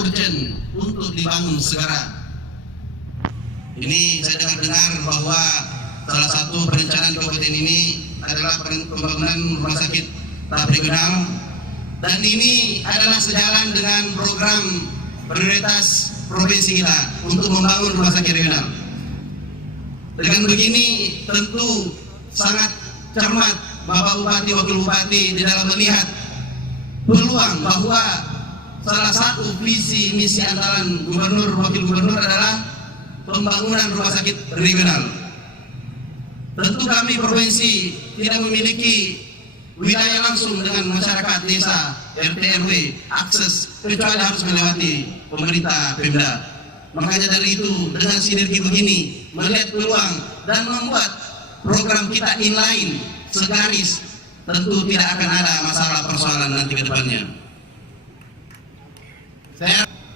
urgent untuk dibangun segera. Ini saya dengar bahwa salah satu perencanaan kabupaten ini adalah pembangunan rumah sakit tahap regional, dan ini adalah sejalan dengan program prioritas provinsi kita untuk membangun rumah sakit regional. Dengan begini tentu sangat cermat Bapak Bupati, Wakil Bupati di dalam melihat peluang bahwa salah satu visi misi andalan Gubernur Wakil Gubernur adalah pembangunan rumah sakit regional. Tentu kami provinsi tidak memiliki wilayah langsung dengan masyarakat desa, RT RW, akses kecuali harus melewati pemerintah Pemda. Makanya dari itu dengan sinergi begini melihat peluang dan membuat program kita inline segaris, tentu tidak akan ada masalah persoalan nanti ke depannya.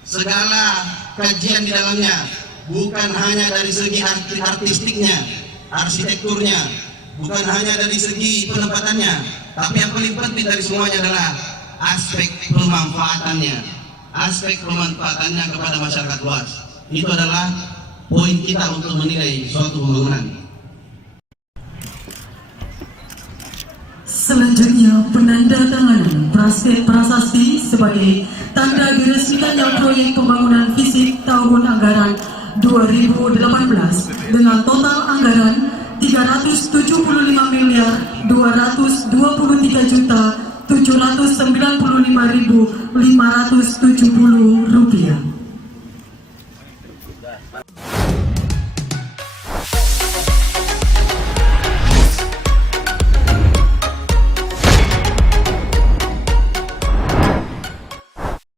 Segala kajian di dalamnya bukan hanya dari segi artistiknya, arsitekturnya, bukan hanya dari segi penempatannya, tapi yang paling penting dari semuanya adalah aspek pemanfaatannya, kepada masyarakat luas. Itu adalah poin kita untuk menilai suatu pembangunan. Selanjutnya penandatanganan prasasti sebagai tanda diresmikannya proyek pembangunan fisik tahun anggaran 2018 dengan total anggaran 375.223.795.570 rupiah.